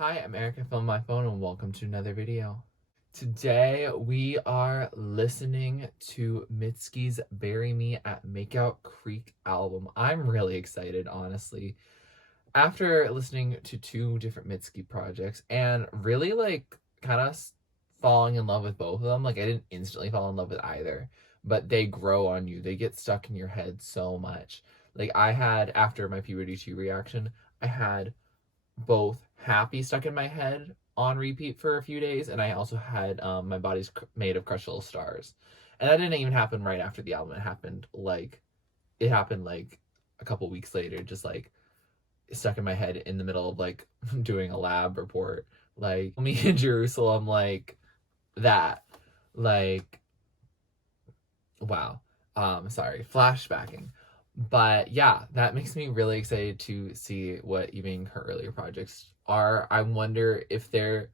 Hi, I'm Erica from my phone and welcome to another video. Today we are listening to Mitski's Bury Me at Makeout Creek album. I'm really excited, honestly. After listening to two different Mitski projects and really kind of falling in love with both of them, I didn't instantly fall in love with either, but they grow on you. They get stuck in your head so much. I had, after my Puberty 2 reaction, I had both Happy stuck in my head on repeat for a few days, and I also had My Body's Made of Crushed Little Stars. And that didn't even happen right after the album. It happened a couple weeks later, just stuck in my head in the middle of doing a lab report. Me in Jerusalem, that. Like wow. Sorry, flashbacking. But yeah, that makes me really excited to see what even her earlier projects are. I wonder if they're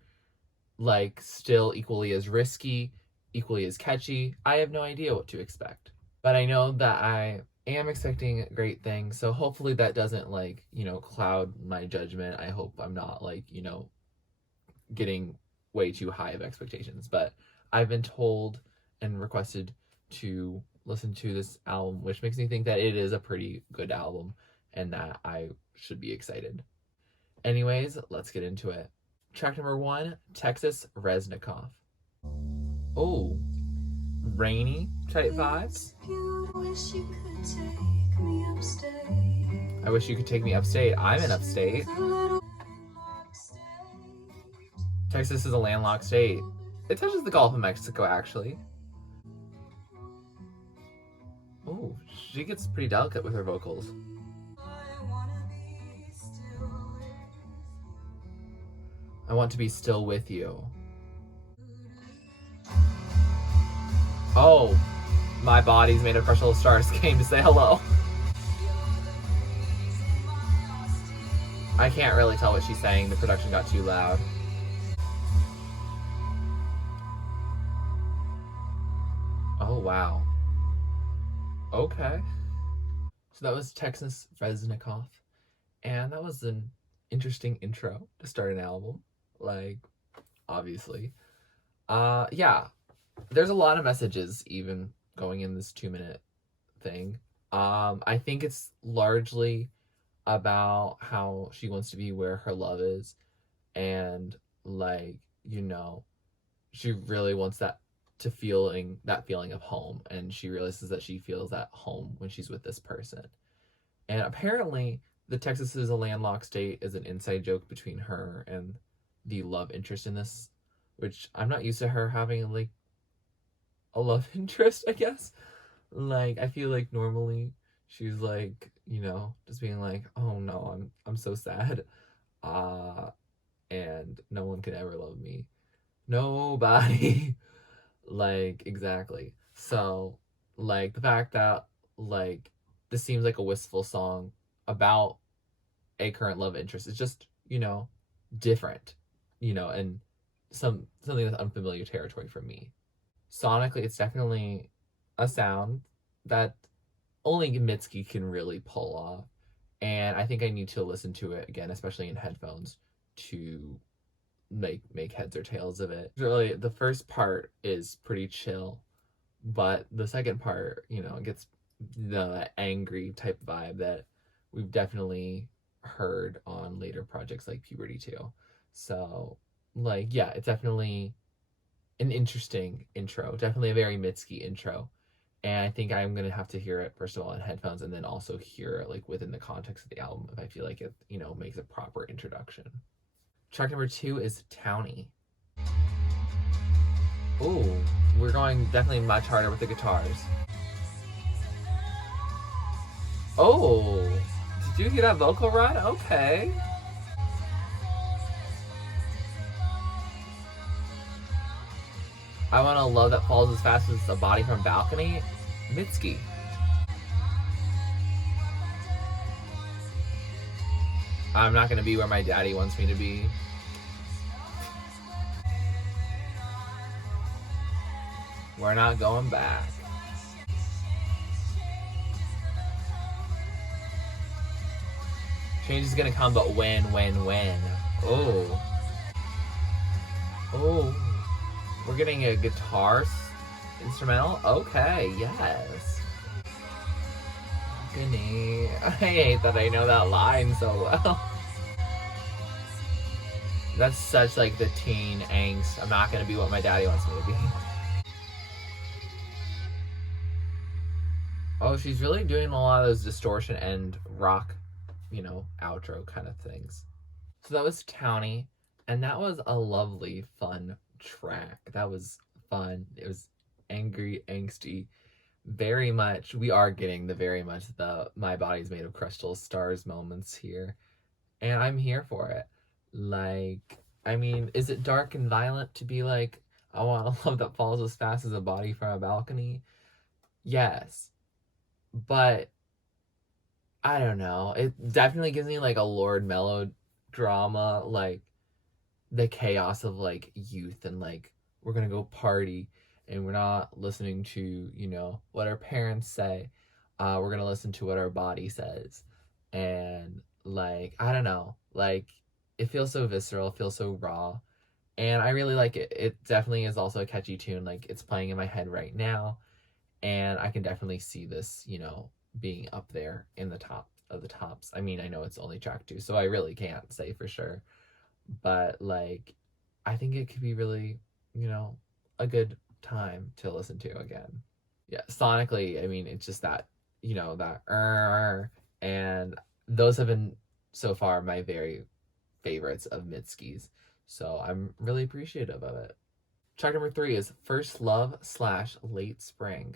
still equally as risky, equally as catchy. I have no idea what to expect. But I know that I am expecting great things, so hopefully that doesn't cloud my judgment. I hope I'm not getting way too high of expectations. But I've been told and requested to listen to this album, which makes me think that it is a pretty good album and that I should be excited. Anyways, let's get into it. Track number 1, Texas Reznikoff. Oh, rainy type vibes. I wish you could take me upstate. I'm in upstate. Texas is a landlocked state. It touches the Gulf of Mexico, actually. Oh, she gets pretty delicate with her vocals. I want to be still with you. Oh, My Body's Made of Crushed Little Stars came to say hello. I can't really tell what she's saying. The production got too loud. Oh, wow. Okay. So that was Texas Reznikoff. And that was an interesting intro to start an album. Obviously. Yeah. There's a lot of messages even going in this 2-minute thing. I think it's largely about how she wants to be where her love is. And she really wants that feeling of home, and she realizes that she feels at home when she's with this person. And apparently the Texas is a landlocked state is an inside joke between her and the love interest in this, which I'm not used to her having a love interest, I guess. I feel like normally she's just being oh no, I'm so sad, and no one can ever love me, nobody. Exactly. So the fact that this seems like a wistful song about a current love interest is just different, and something that's unfamiliar territory for me. Sonically, it's definitely a sound that only Mitski can really pull off, and I think I need to listen to it again, especially in headphones, to make heads or tails of it. Really, the first part is pretty chill, but the second part, gets the angry type vibe that we've definitely heard on later projects like Puberty 2. So, yeah, it's definitely an interesting intro. Definitely a very Mitski intro. And I think I'm going to have to hear it, first of all, in headphones, and then also hear it, within the context of the album if I feel like it, makes a proper introduction. Track number 2 is Townie. Ooh, we're going definitely much harder with the guitars. Oh, did you hear that vocal run? Okay. I want a love that falls as fast as the body from balcony. Mitski. I'm not gonna be where my daddy wants me to be. We're not going back. Change is gonna come, but when? Oh. Oh, we're getting a guitar instrumental? Okay, yes. Goodness. I hate that I know that line so well. That's such like the teen angst. I'm not gonna be what my daddy wants me to be. Oh, she's really doing a lot of those distortion and rock, outro kind of things. So that was Townie, and that was a lovely, fun track. That was fun. It was angry, angsty. Very much, we are getting the very much the my body's made of crystal stars moments here. And I'm here for it. Like, I mean, is it dark and violent to be like, I want a love that falls as fast as a body from a balcony? Yes. But I don't know. It definitely gives me like a Lord melodrama, like the chaos of like youth and like we're gonna go party and we're not listening to, what our parents say. We're gonna listen to what our body says. And like, I don't know, like it feels so visceral, it feels so raw. And I really like it. It definitely is also a catchy tune. Like it's playing in my head right now. And I can definitely see this, being up there in the top of the tops. I mean, I know it's only track 2, so I really can't say for sure. But like, I think it could be really, a good time to listen to again. Yeah, sonically, I mean, it's just that, that and those have been so far my very favorites of Mitski's. So I'm really appreciative of it. Track number 3 is First Love / Late Spring.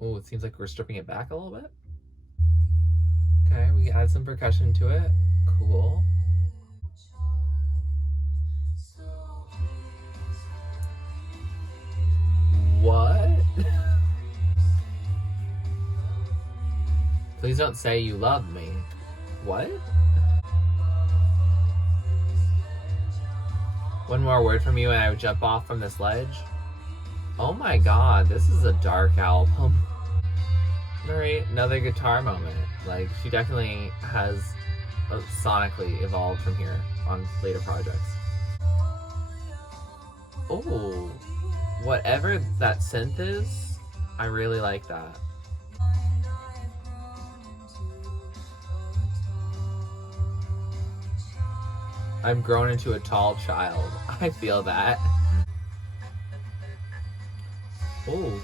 Oh, it seems like we're stripping it back a little bit. Okay, we add some percussion to it. Cool. What? Please don't say you love me. What? One more word from you and I would jump off from this ledge. Oh my god, this is a dark album. Alright, another guitar moment. Like, she definitely has sonically evolved from here on later projects. Oh, whatever that synth is, I really like that. I'm grown into a tall child. I feel that. Oh.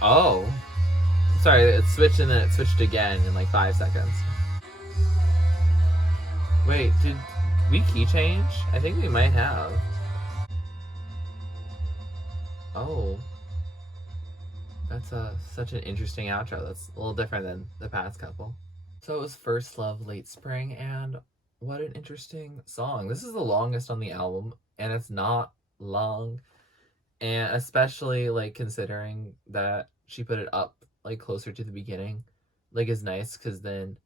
Oh. Sorry, it switched and then it switched again in like 5 seconds. Wait, did we key change? I think we might have. Oh. That's such an interesting outro. That's a little different than the past couple. So it was First Love, Late Spring, and what an interesting song. This is the longest on the album, and it's not long. And especially like considering that she put it up like closer to the beginning, like is nice because then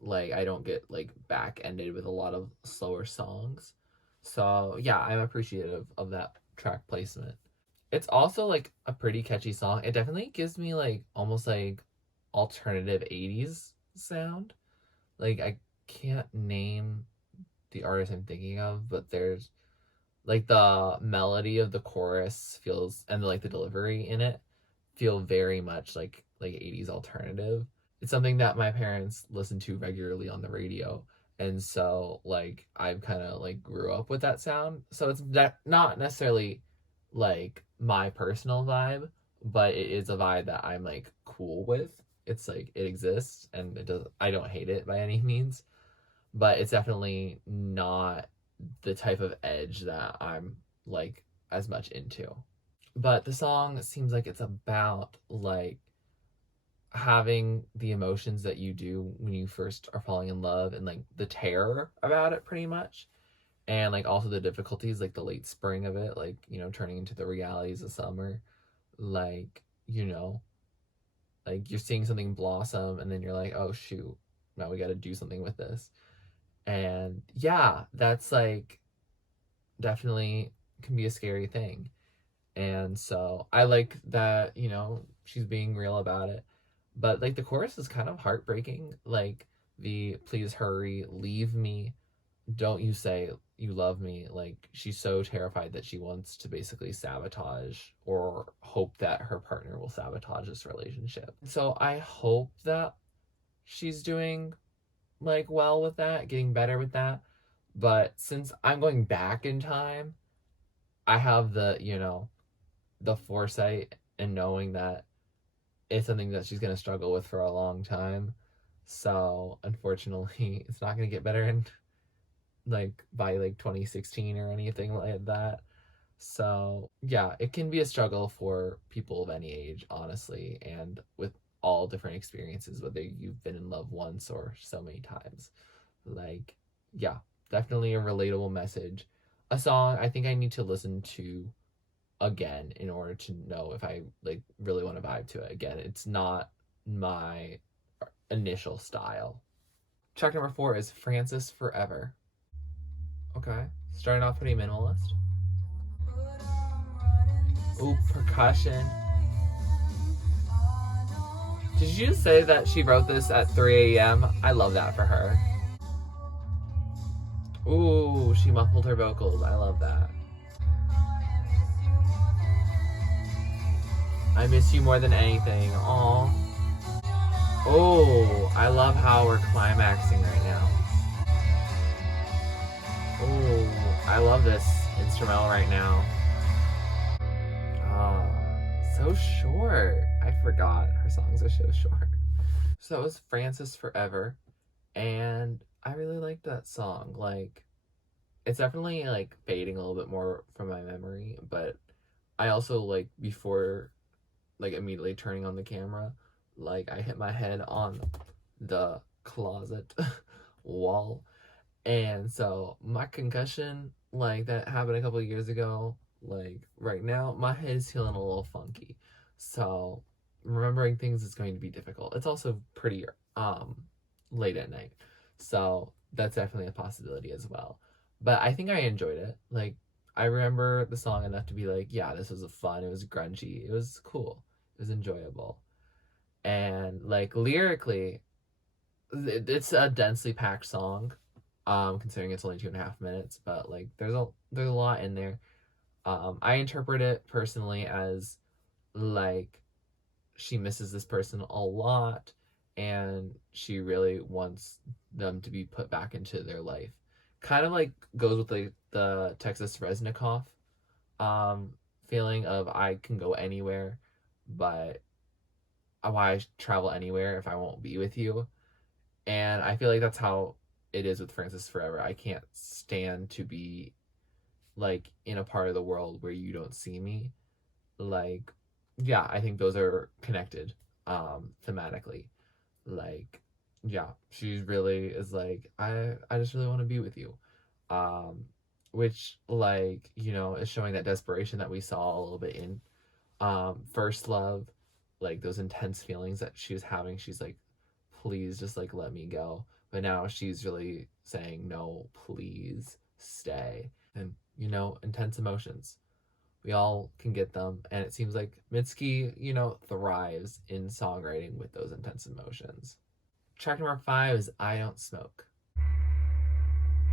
like I don't get like back ended with a lot of slower songs. So yeah, I'm appreciative of that track placement. It's also like a pretty catchy song. It definitely gives me like almost like alternative 80s sound. Like I can't name the artist I'm thinking of, but there's like the melody of the chorus feels and like the delivery in it feel very much like 80s alternative. It's something that my parents listen to regularly on the radio, and so like I've kind of like grew up with that sound, so it's not necessarily like my personal vibe, but it is a vibe that I'm like cool with. It's like it exists and it does, I don't hate it by any means, but it's definitely not the type of edge that I'm like as much into. But the song seems like it's about like having the emotions that you do when you first are falling in love and like the terror about it pretty much, and like also the difficulties like the late spring of it, like turning into the realities of summer, like like you're seeing something blossom and then you're like, oh shoot, now we got to do something with this. And yeah, that's like definitely can be a scary thing. And so I like that, she's being real about it. But like the chorus is kind of heartbreaking. Like the please hurry, leave me, don't you say you love me. Like, she's so terrified that she wants to basically sabotage or hope that her partner will sabotage this relationship. So I hope that she's doing like well with that, getting better with that. But since I'm going back in time, I have the foresight and knowing that it's something that she's going to struggle with for a long time. So unfortunately, it's not going to get better in like by like 2016 or anything like that. So yeah, it can be a struggle for people of any age, honestly, and with all different experiences, whether you've been in love once or so many times. Like, yeah, definitely a relatable message. A song I think I need to listen to again in order to know if I like really want to vibe to it again. It's not my initial style. Track number 4 is Francis Forever. Okay, starting off pretty minimalist. Ooh, percussion. Did you say that she wrote this at 3 a.m.? I love that for her. Ooh, she muffled her vocals. I love that. I miss you more than anything. Aw. Oh, I love how we're climaxing right now. Oh, I love this instrumental right now. Oh, so short. I forgot her songs are so short. So that was Francis Forever, and I really liked that song. Like, it's definitely like fading a little bit more from my memory, but I also like before like immediately turning on the camera, like I hit my head on the closet wall. And so my concussion, like that happened a couple of years ago, like right now, my head is feeling a little funky. So remembering things is going to be difficult. It's also pretty late at night. So that's definitely a possibility as well. But I think I enjoyed it. Like I remember the song enough to be like, yeah, this was a fun, it was grungy, it was cool, it was enjoyable. And like lyrically, it's a densely packed song, considering it's only 2.5 minutes, but like there's a lot in there. I interpret it personally as like she misses this person a lot and she really wants them to be put back into their life. Kind of like goes with the Texas Reznikoff um feeling of I can go anywhere, but why travel anywhere if I won't be with you? And I feel like that's how it is with Francis Forever. I can't stand to be like in a part of the world where you don't see me. Like, yeah, I think those are connected thematically. Like, yeah, she really is like, I just really want to be with you. Um which like, is showing that desperation that we saw a little bit in First Love, like those intense feelings that she was having. She's like, please just like let me go. But now she's really saying, no, please stay. And intense emotions, we all can get them, and it seems like Mitski thrives in songwriting with those intense emotions. Track number 5 is I Don't Smoke.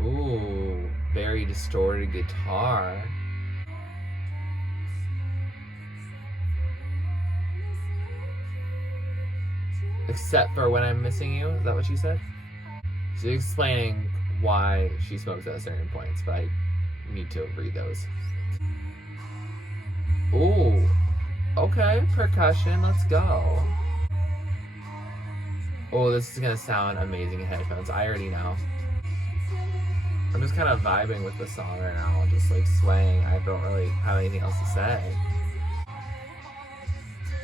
Ooh, very distorted guitar. Except for when I'm missing you. Is that what she said? She's explaining why she smokes at certain points, but I need to read those. Ooh, okay, percussion, let's go. Oh, this is gonna sound amazing in headphones. I already know. I'm just kind of vibing with the song right now, just like swaying. I don't really have anything else to say.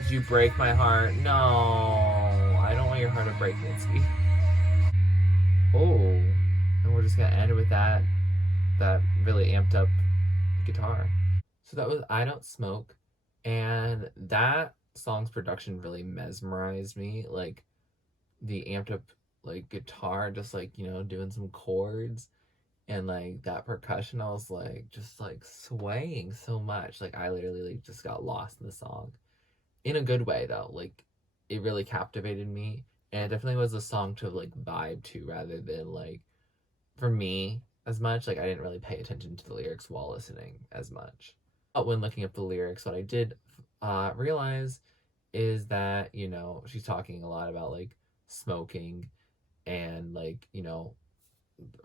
Did you break my heart? No, I don't want your heart to break, Mitski. Oh, and we're just gonna end with that really amped up guitar. So that was I Don't Smoke, and that song's production really mesmerized me. Like the amped up like guitar, just like doing some chords, and like that percussion, I was like just like swaying so much. Like I literally like just got lost in the song, in a good way though. Like it really captivated me, and it definitely was a song to like vibe to rather than like, for me, as much. Like I didn't really pay attention to the lyrics while listening as much. But when looking up the lyrics, what I did realize is that, you know, she's talking a lot about like smoking and like, you know,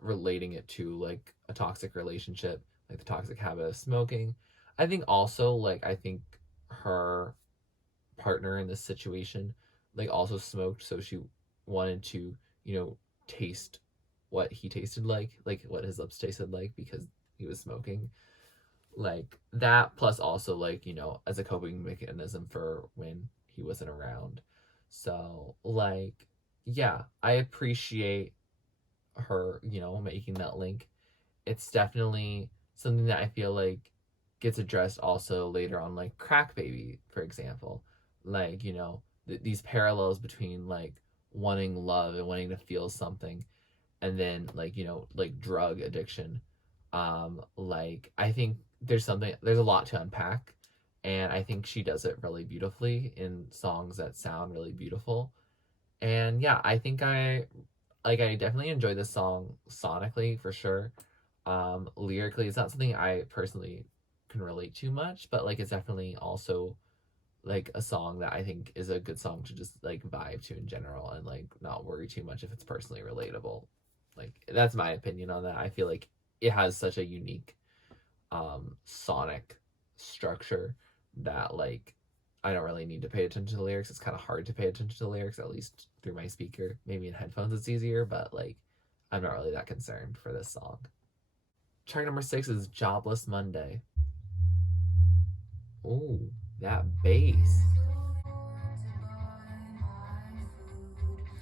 relating it to like a toxic relationship, like the toxic habit of smoking. I think also like I think her partner in this situation like also smoked, so she wanted to, you know, taste what he tasted like what his lips tasted like because he was smoking. Like that plus also like, you know, as a coping mechanism for when he wasn't around. So like yeah, I appreciate her, you know, making that link. It's definitely something that I feel like gets addressed also later on, like Crack Baby, for example. Like, you know, these parallels between like wanting love and wanting to feel something, and then like, you know, like drug addiction. Like I think there's a lot to unpack, and I think she does it really beautifully in songs that sound really beautiful. And yeah, I think I definitely enjoy this song sonically for sure. Lyrically, it's not something I personally can relate to much, but like it's definitely also like a song that I think is a good song to just like vibe to in general and like not worry too much if it's personally relatable. Like that's my opinion on that. I feel like it has such a unique sonic structure that like I don't really need to pay attention to the lyrics. It's kind of hard to pay attention to the lyrics, at least through my speaker. Maybe in headphones it's easier, but like I'm not really that concerned for this song. Track number 6 is Jobless Monday. Ooh, that bass.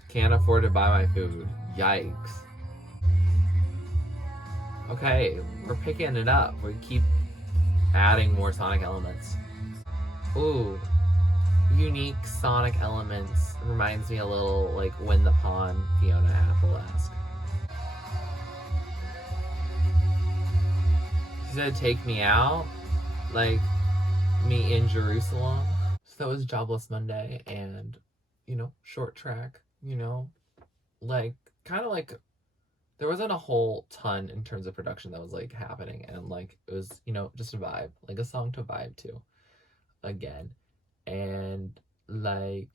Can't afford to buy my food. Yikes. Okay, we're picking it up. We keep adding more sonic elements. Ooh, unique sonic elements. Reminds me a little like When the Pond, Fiona Apple-esque. She said, "Take me out," like me in Jerusalem. So that was Jobless Monday, and you know, short track. You know, like kind of like there wasn't a whole ton in terms of production that was like happening, and like it was, you know, just a vibe, like a song to vibe to again. And like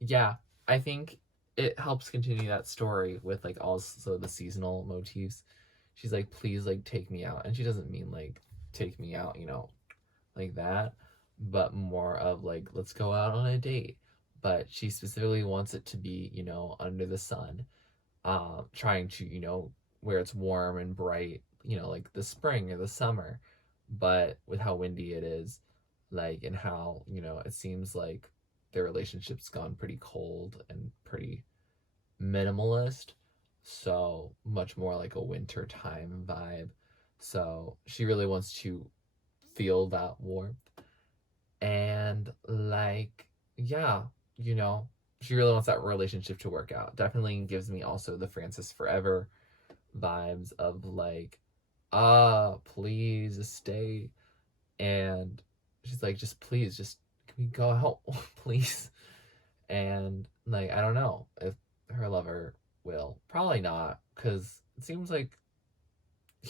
yeah, I think it helps continue that story with like also the seasonal motifs. She's like, please like take me out, and she doesn't mean like take me out, you know, like that, but more of like let's go out on a date. But she specifically wants it to be, you know, under the sun, trying to, you know, where it's warm and bright, you know, like the spring or the summer, but with how windy it is, like, and how, you know, it seems like their relationship's gone pretty cold and pretty minimalist. So much more like a winter time vibe. So she really wants to feel that warmth. And like, yeah, you know, she really wants that relationship to work out. Definitely gives me also the Francis Forever vibes of like, please stay. And she's like, just please, just can we go out, please? And like, I don't know if her lover will. Probably not, because it seems like the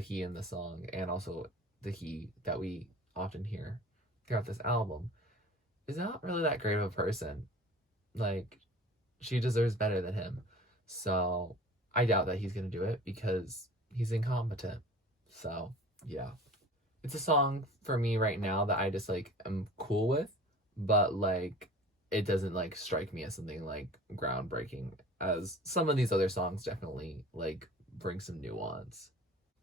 he in the song, and also the he that we often hear throughout this album, is not really that great of a person. Like, she deserves better than him. So I doubt that he's gonna do it because he's incompetent. So yeah. It's a song for me right now that I just like am cool with, but like it doesn't like strike me as something like groundbreaking as some of these other songs definitely like bring some nuance.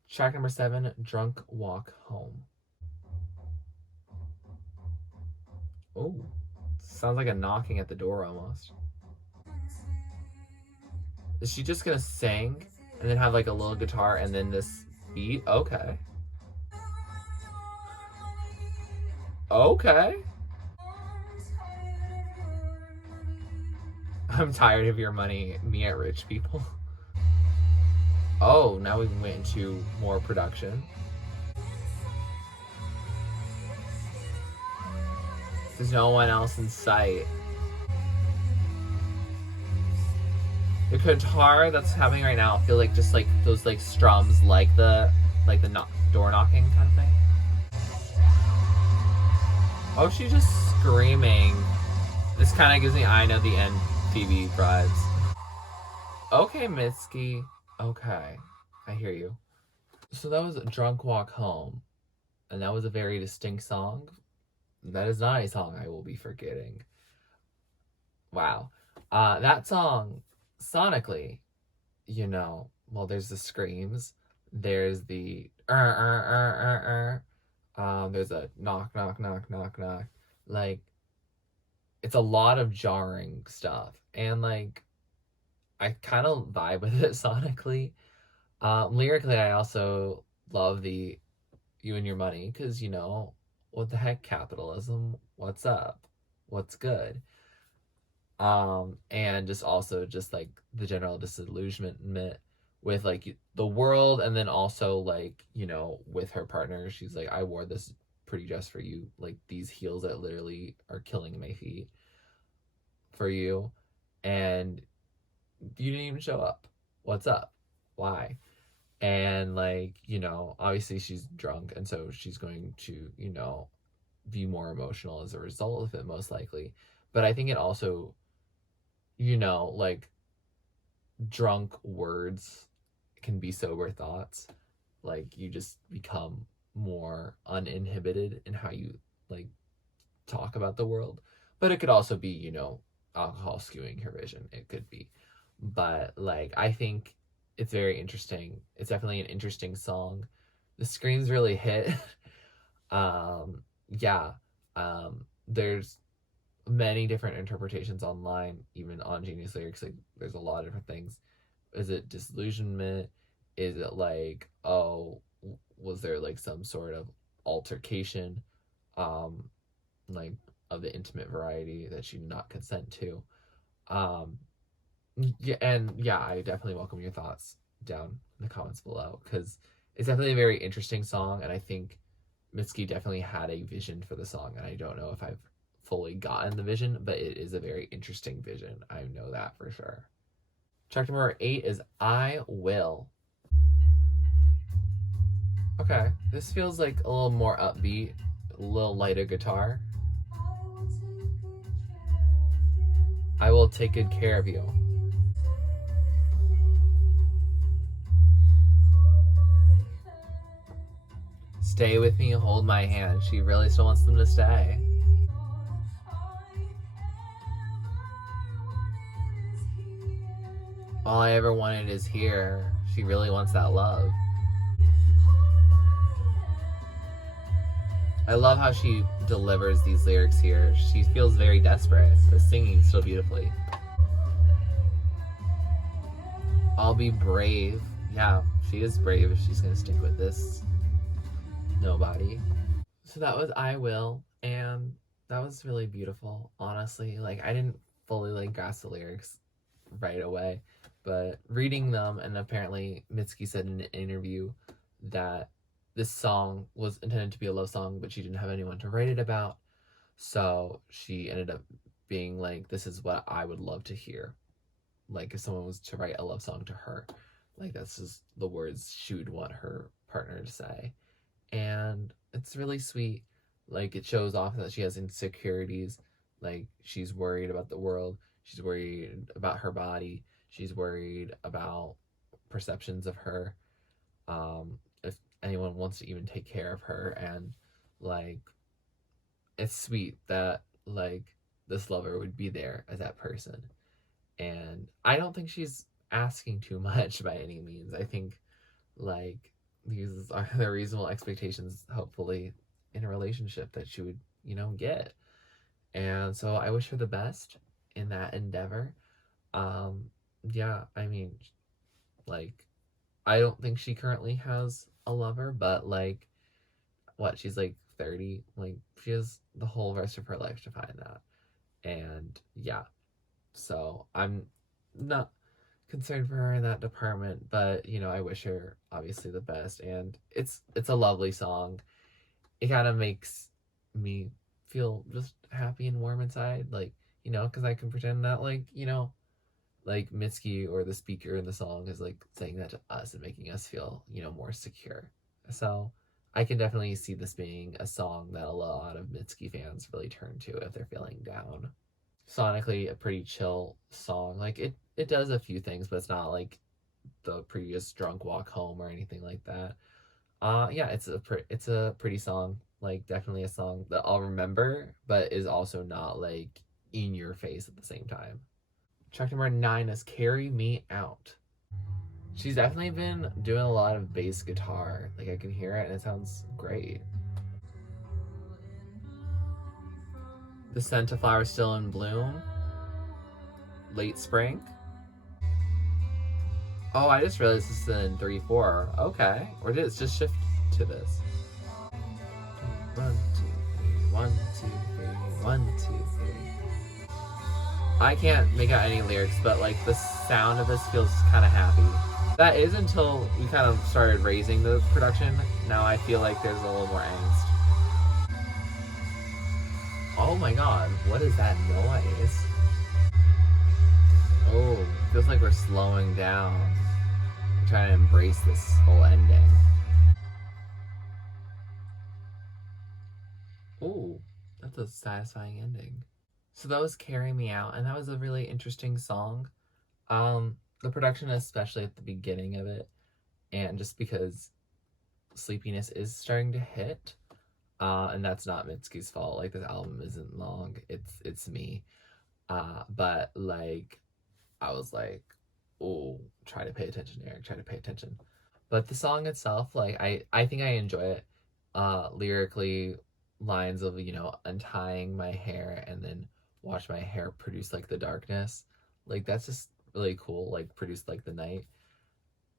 Track number 7, Drunk Walk Home. Oh, sounds like a knocking at the door almost. Is she just gonna sing and then have like a little guitar and then this beat? Okay. Okay. I'm tired of your money, me at rich people. Oh, now we went into more production. There's no one else in sight. The guitar that's happening right now, I feel like just like those like strums, like the door knocking kind of thing. Oh, she's just screaming. This kind of gives me I Know the End Phoebe vibes. Okay, Mitski. Okay, I hear you. So that was Drunk Walk Home, and that was a very distinct song. That is not a song I will be forgetting. Wow. That song, sonically, well, there's the screams, there's the there's a knock, knock, knock, knock, knock. Like, it's a lot of jarring stuff. And, like, I kind of vibe with it sonically. Lyrically, I also love the You and Your Money, because, what the heck, capitalism? What's up? What's good? And just also just like the general disillusionment with like the world, and then also like with her partner, she's like, I wore this pretty dress for you, like these heels that literally are killing my feet for you, and you didn't even show up. What's up? Why? And like obviously she's drunk, and so she's going to be more emotional as a result of it, most likely. But I think it also like drunk words can be sober thoughts. Like you just become more uninhibited in how you like talk about the world. But it could also be, alcohol skewing her vision. It could be. But like I think it's very interesting. It's definitely an interesting song. The screams really hit. Yeah. There's many different interpretations online, even on Genius Lyrics. Like, there's a lot of different things. Is it disillusionment? Is it like, oh, was there like some sort of altercation, um, like of the intimate variety that she did not consent to? Um, yeah, and yeah, I definitely welcome your thoughts down in the comments below, because it's definitely a very interesting song, and I think Mitski definitely had a vision for the song, and I don't know if I've fully gotten the vision, but it is a very interesting vision. I know that for sure. Track number 8 is I Will. Okay, this feels like a little more upbeat, a little lighter guitar. I will take good care of you. Stay with me, hold my hand. She really still wants them to stay. All I ever wanted is here. She really wants that love. I love how she delivers these lyrics here. She feels very desperate, but singing still beautifully. I'll be brave. Yeah, she is brave if she's gonna stick with this nobody. So that was I Will, and that was really beautiful, honestly. Like, I didn't fully like grasp the lyrics right away, but reading them, and apparently Mitski said in an interview that this song was intended to be a love song, but she didn't have anyone to write it about, so she ended up being like, this is what I would love to hear. Like, if someone was to write a love song to her, like, that's just the words she would want her partner to say. And it's really sweet. Like, it shows off that she has insecurities. Like, she's worried about the world, she's worried about her body, she's worried about perceptions of her, if anyone wants to even take care of her. And like, it's sweet that like this lover would be there as that person. And I don't think she's asking too much by any means. I think like these are the reasonable expectations, hopefully, in a relationship that she would get. And so I wish her the best in that endeavor. Yeah, I mean, like, I don't think she currently has a lover, but like, what, she's like 30, like she has the whole rest of her life to find that. And yeah, so I'm not concerned for her in that department, but I wish her obviously the best. And it's a lovely song. It kind of makes me feel just happy and warm inside, like, because I can pretend that, like, like Mitski or the speaker in the song is like saying that to us and making us feel, more secure. So I can definitely see this being a song that a lot of Mitski fans really turn to if they're feeling down. Sonically, a pretty chill song. Like it does a few things, but it's not like the previous Drunk Walk Home or anything like that. Yeah, it's a pretty song. Like definitely a song that I'll remember, but is also not like in your face at the same time. Track number 9 is Carry Me Out. She's definitely been doing a lot of bass guitar. Like I can hear it and it sounds great. The scent of flowers still in bloom. Late spring. Oh, I just realized this is in 3/4. Okay. Or did it just shift to this? 1, 2, 3, 1, 2, 3, 1, 2, 3. I can't make out any lyrics, but like the sound of this feels kind of happy. That is until we kind of started raising the production. Now I feel like there's a little more angst. Oh my god, what is that noise? Oh, feels like we're slowing down. We're trying to embrace this whole ending. Ooh, that's a satisfying ending. So that was Carry Me Out, and that was a really interesting song. The production, especially at the beginning of it, and just because sleepiness is starting to hit, and that's not Mitski's fault. Like this album isn't long. It's me. But like I was like, oh, try to pay attention, Eric. Try to pay attention. But the song itself, like I think I enjoy it. Lyrically, lines of untying my hair and then watch my hair produce like the darkness. Like that's just really cool. Like produce like the night.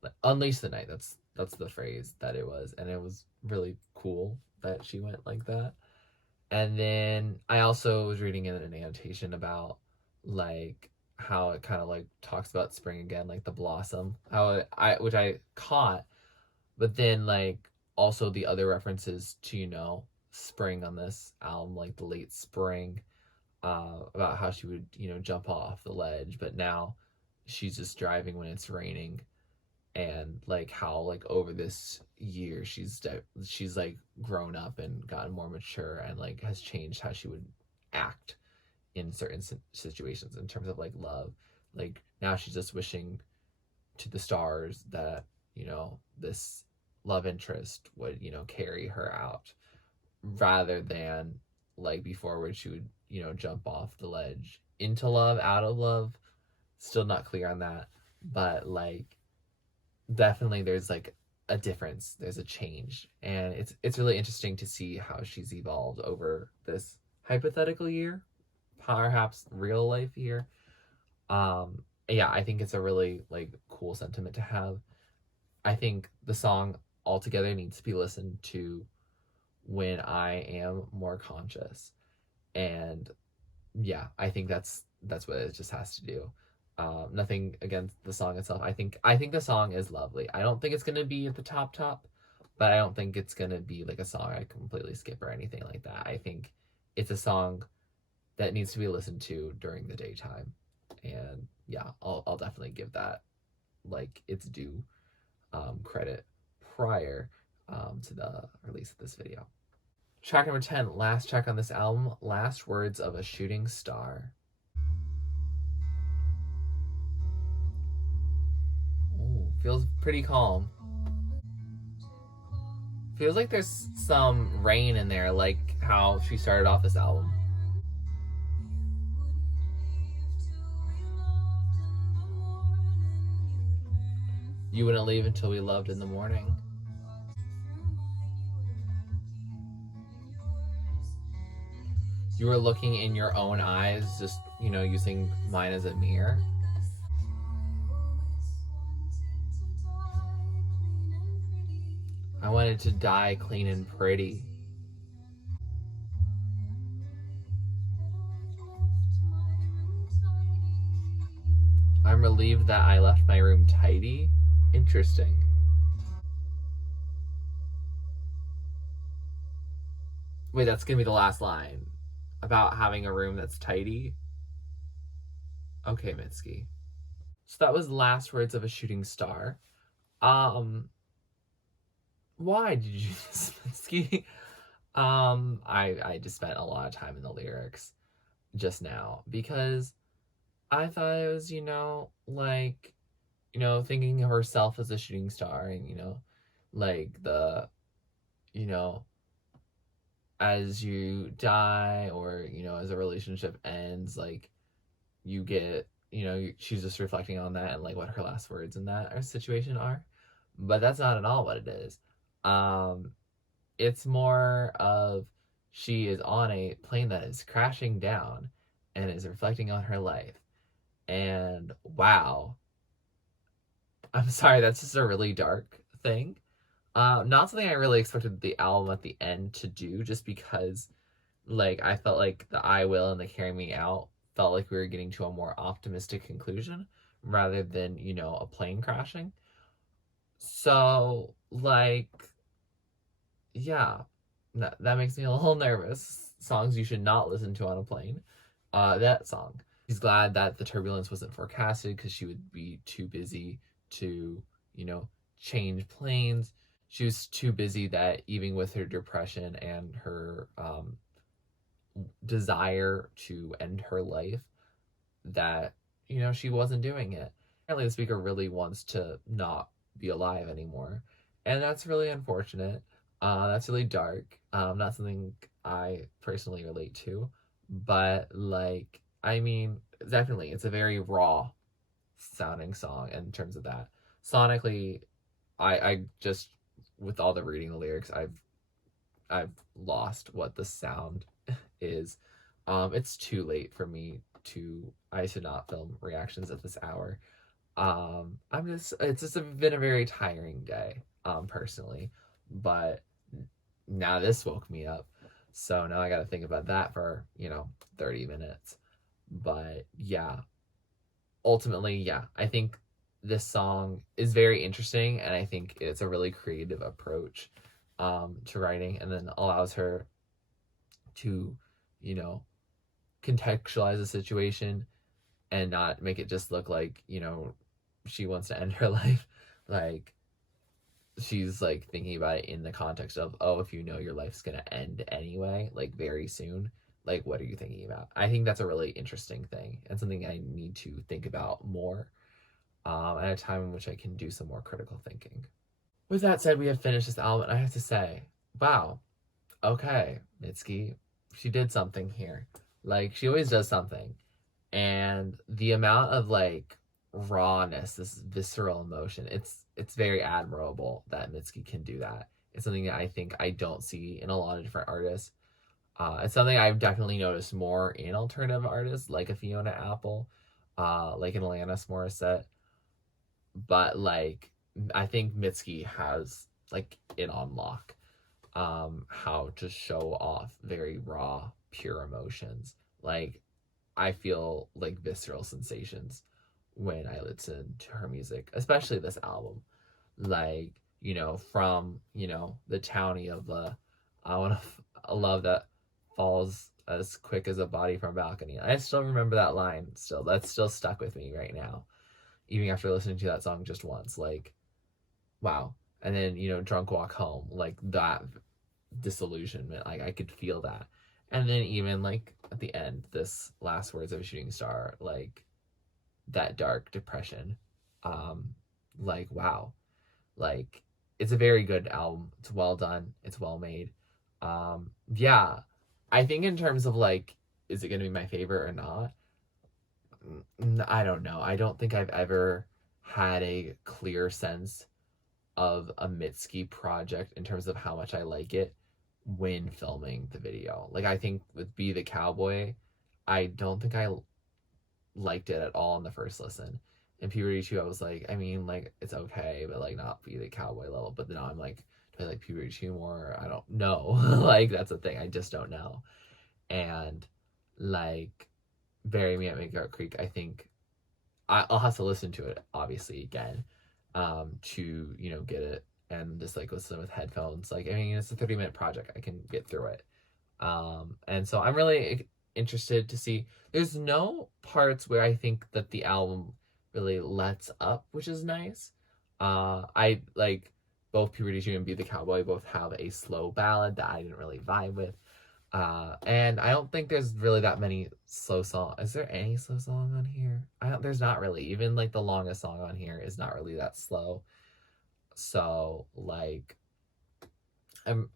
Like, unleash the night. That's the phrase that it was, and it was really cool that she went like that. And then I also was reading in an annotation about like how it kind of like talks about spring again, like the blossom. How I which I caught, but then like also the other references to spring on this album, like the late spring, about how she would jump off the ledge, but now she's just driving when it's raining, and like how like over this year she's like grown up and gotten more mature and like has changed how she would act in certain situations in terms of like love. Like now she's just wishing to the stars that this love interest would carry her out, rather than like before where she would jump off the ledge into love, out of love. Still not clear on that, but like definitely there's like a difference, there's a change, and it's really interesting to see how she's evolved over this hypothetical year, perhaps real life year. Yeah, I think it's a really like cool sentiment to have. I think the song altogether needs to be listened to when I am more conscious, and yeah, I think that's what it just has to do. Nothing against the song itself. I think the song is lovely. I don't think it's gonna be at the top, but I don't think it's gonna be like a song I completely skip or anything like that. I think it's a song that needs to be listened to during the daytime, and yeah, I'll definitely give that like its due credit prior to the release of this video. Track number 10, last track on this album, Last Words of a Shooting Star. Ooh, feels pretty calm. Feels like there's some rain in there, like how she started off this album. You wouldn't leave until we loved in the morning. You were looking in your own eyes, just, using mine as a mirror. I wanted to die clean and pretty. I'm relieved that I left my room tidy. Interesting. Wait, that's gonna be the last line. About having a room that's tidy? Okay, Mitski. So that was Last Words of a Shooting Star. Um, why did you use Mitski? I just spent a lot of time in the lyrics just now because I thought it was, like, thinking of herself as a shooting star and, like you know, as you die or, as a relationship ends, like, you get, she's just reflecting on that and, like, what her last words in that situation are. But that's not at all what it is. Um, it's more of she is on a plane that is crashing down and is reflecting on her life. And wow, I'm sorry, that's just a really dark thing. Not something I really expected the album at the end to do, just because, like, I felt like the I Will and the Carry Me Out felt like we were getting to a more optimistic conclusion rather than, a plane crashing. So, like, yeah, that makes me a little nervous. Songs you should not listen to on a plane. That song. She's glad that the turbulence wasn't forecasted because she would be too busy to, change planes. She was too busy that even with her depression and her desire to end her life, that, she wasn't doing it. Apparently, the speaker really wants to not be alive anymore. And that's really unfortunate. That's really dark. Not something I personally relate to. But, like, I mean, definitely, it's a very raw sounding song in terms of that. Sonically, I just, with all the reading the lyrics, I've lost what the sound is. It's too late for me I should not film reactions at this hour. It's just been a very tiring day, personally, but now this woke me up. So now I got to think about that for, 30 minutes. But yeah, ultimately, yeah, I think this song is very interesting, and I think it's a really creative approach to writing, and then allows her to, contextualize the situation and not make it just look like, she wants to end her life. Like, she's, like, thinking about it in the context of, oh, if your life's gonna end anyway, like, very soon, like, what are you thinking about? I think that's a really interesting thing and something I need to think about more at a time in which I can do some more critical thinking. With that said, we have finished this album, and I have to say, wow, okay, Mitski, she did something here. Like, she always does something. And the amount of, like, rawness, this visceral emotion, it's very admirable that Mitski can do that. It's something that I think I don't see in a lot of different artists. It's something I've definitely noticed more in alternative artists, like a Fiona Apple, like an Alanis Morissette. But, like, I think Mitski has, like, it on lock. How to show off very raw, pure emotions. Like, I feel, like, visceral sensations when I listen to her music, especially this album. Like, from, the Townie of the a love that falls as quick as a body from a balcony. I still remember that line still. That's still stuck with me right now, even after listening to that song just once. Like, wow. And then, Drunk Walk Home, like, that disillusionment, like, I could feel that. And then even, like, at the end, this Last Words of a Shooting Star, like, that dark depression, like, wow. Like, it's a very good album. It's well done. It's well made. Yeah, I think in terms of, like, is it gonna be my favorite or not, I don't know. I don't think I've ever had a clear sense of a Mitski project in terms of how much I like it when filming the video. Like, I think with Be The Cowboy, I don't think I liked it at all in the first listen. In Puberty 2, I was like, I mean, like, it's okay, but, like, not Be The Cowboy level. But now I'm like, do I like Puberty 2 more? I don't know. Like, that's the thing. I just don't know. And, like, Bury Me at Makeout Creek, I think I'll have to listen to it, obviously, again, to, get it and just, like, listen with headphones. Like, I mean, it's a 30-minute project. I can get through it. And so I'm really interested to see. There's no parts where I think that the album really lets up, which is nice. I like both Puberty 2 and Be The Cowboy both have a slow ballad that I didn't really vibe with. And I don't think there's really that many slow songs. Is there any slow song on here? There's not really. Even like the longest song on here is not really that slow. So like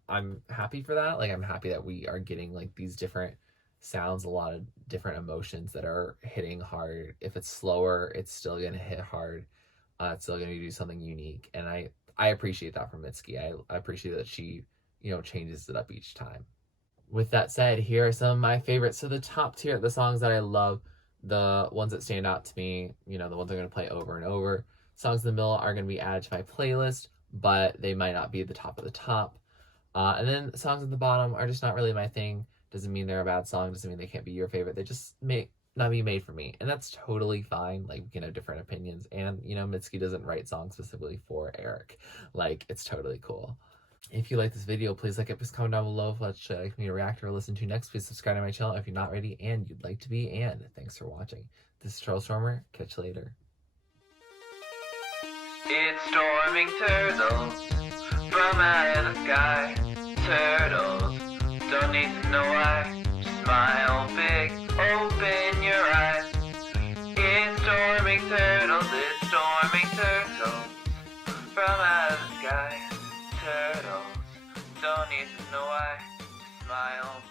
I'm happy for that. Like I'm happy that we are getting like these different sounds, a lot of different emotions that are hitting hard. If it's slower, it's still gonna hit hard. It's still gonna do something unique, and I appreciate that from Mitski. I appreciate that she changes it up each time. With that said, here are some of my favorites. So the top tier, the songs that I love, the ones that stand out to me, the ones I'm going to play over and over. Songs in the middle are going to be added to my playlist, but they might not be at the top of the top. And then songs at the bottom are just not really my thing. Doesn't mean they're a bad song. Doesn't mean they can't be your favorite. They just may not be made for me. And that's totally fine. Like, we can have different opinions. And, Mitski doesn't write songs specifically for Eric. Like, it's totally cool. If you like this video, please like it, please comment down below what you'd like me to react or listen to next. Please subscribe to my channel if you're not ready and you'd like to be. And thanks for watching. This is TurtleStormer. Catch you later. It's storming turtles from out of the sky. Turtles don't need to know why. Just smile big, open your eyes. It's storming turtles, it's storming turtles from out of the sky. Turtles don't need to know why. Just smile